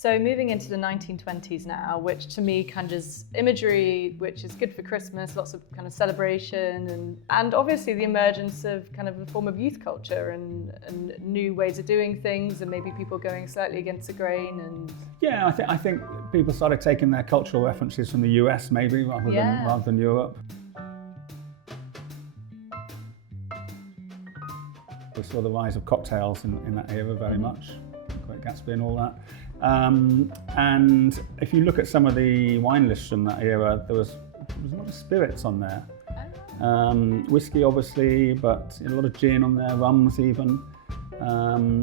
So moving into the 1920s now, which to me conjures imagery which is good for Christmas, lots of kind of celebration and obviously the emergence of kind of a form of youth culture and new ways of doing things and maybe people going slightly against the grain. And yeah, I think people started taking their cultural references from the US maybe rather than Europe. We saw the rise of cocktails in that era very much, Great Gatsby and all that. And if you look at some of the wine lists from that era, there was a lot of spirits on there. Whiskey obviously, but a lot of gin on there, rums even.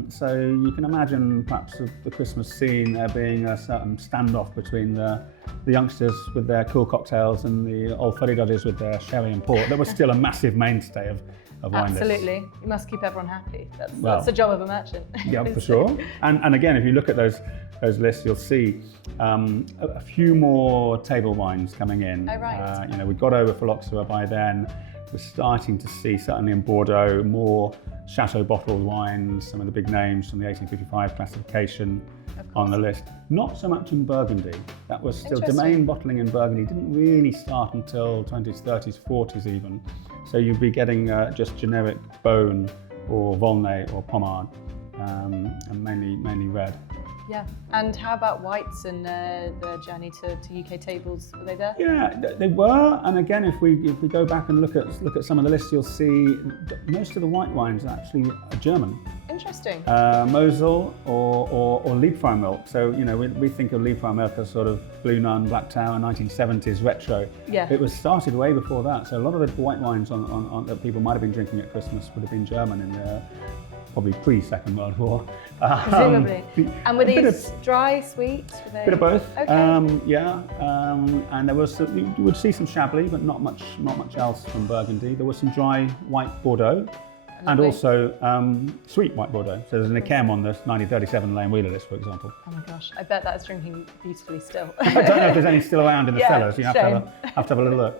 So you can imagine perhaps the Christmas scene there being a certain standoff between the youngsters with their cool cocktails and the old fuddy-duddies with their sherry and port. That was still a massive mainstay of wine lists. Absolutely, you must keep everyone happy. That's the job of a merchant. Yeah, for sure. And again, if you look at those lists, you'll see a few more table wines coming in. Oh, right. We got over phylloxera by then. We're starting to see, certainly in Bordeaux, more chateau bottled wines, some of the big names from the 1855 classification on the list. Not so much in Burgundy. That was still domain bottling in Burgundy. Didn't really start until 20s, 30s, 40s even. So you'd be getting just generic Beaune or Volnay or Pommard, and mainly red. Yeah, and how about whites and the journey to UK tables? Were they there? Yeah, they were. And again, if we go back and look at some of the lists, you'll see most of the white wines are actually German. Interesting. Mosel or Liebfrau milk. So we think of Liebfrau milk as sort of Blue Nun, Black Tower, 1970s retro. Yeah. It was started way before that. So a lot of the white wines on that people might have been drinking at Christmas would have been German in there. Probably pre-Second World War. Presumably. And were these dry, sweet? Bit of both. Okay. And there was you would see some Chablis, but not much else from Burgundy. There was some dry white Bordeaux, and also sweet white Bordeaux. So there's an Emms on the 1937 Lane Wheeler list, for example. Oh my gosh, I bet that's drinking beautifully still. I don't know if there's any still around in the cellars. You have to have a little look.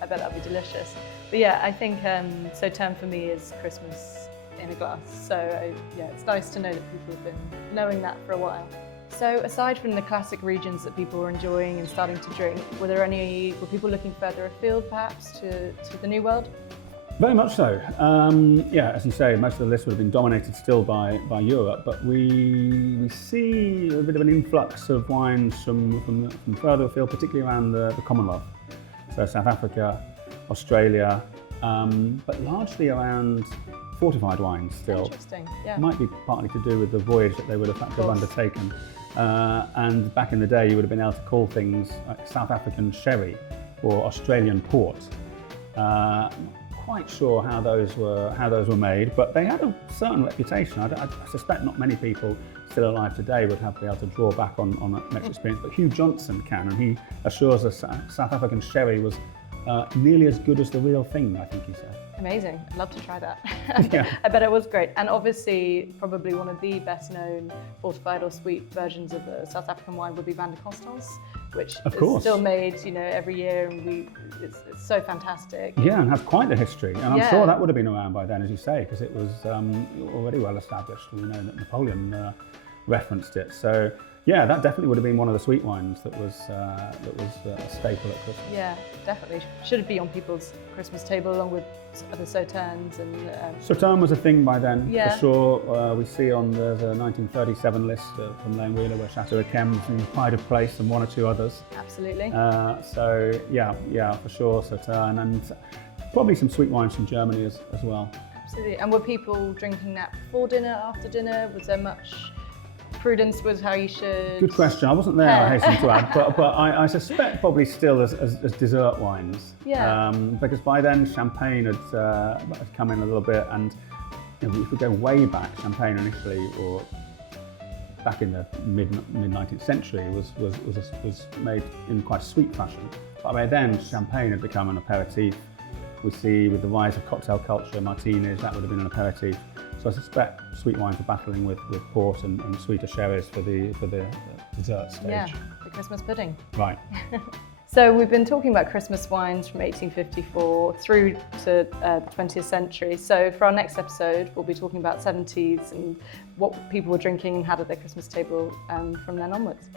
I bet that'd be delicious. But yeah, I think so. Term for me is Christmas in a glass. So it's nice to know that people have been knowing that for a while. So aside from the classic regions that people were enjoying and starting to drink, were people looking further afield perhaps to the New World? Very much so. As you say, most of the list would have been dominated still by Europe, but we see a bit of an influx of wines from further afield, particularly around the Commonwealth. So South Africa, Australia, but largely around fortified wines still. Interesting, yeah. Might be partly to do with the voyage that they would have had to have undertaken. And back in the day, you would have been able to call things like South African sherry or Australian port. Not quite sure how those were made, but they had a certain reputation. I suspect not many people still alive today would be able to draw back on that experience, but Hugh Johnson can, and he assures us South African sherry was nearly as good as the real thing, I think he said. Amazing, I'd love to try that. Yeah. I bet it was great. And obviously, probably one of the best known fortified or sweet versions of the South African wine would be Van de Constance, which is still made, every year, and it's so fantastic. Yeah, and has quite a history. And I'm sure that would have been around by then, as you say, because it was already well established. We know that Napoleon referenced it. So yeah, that definitely would have been one of the sweet wines that was a staple at Christmas. Yeah, definitely. Should be on people's Christmas table along with other sauternes and. Sauterne was a thing by then, yeah. for sure. We see on the 1937 list from Lane Wheeler where Chateau Emms and Pride of Place and one or two others. Absolutely. So yeah, for sure, Sauterne, and probably some sweet wines from Germany as well. Absolutely. And were people drinking that before dinner, after dinner? Was there much? Prudence was how you should. Good question. I wasn't there, I hasten to add, but I suspect probably still as dessert wines. Yeah. Because by then champagne had come in a little bit, and if we go way back, champagne initially, or back in the mid 19th century, was made in quite a sweet fashion. But by then, champagne had become an aperitif. We see with the rise of cocktail culture, martinis, that would have been an aperitif. So I suspect sweet wines are battling with port and sweeter sherries for the dessert stage. Yeah, the Christmas pudding. Right. So we've been talking about Christmas wines from 1854 through to the 20th century. So for our next episode, we'll be talking about 70s and what people were drinking and had at their Christmas table from then onwards.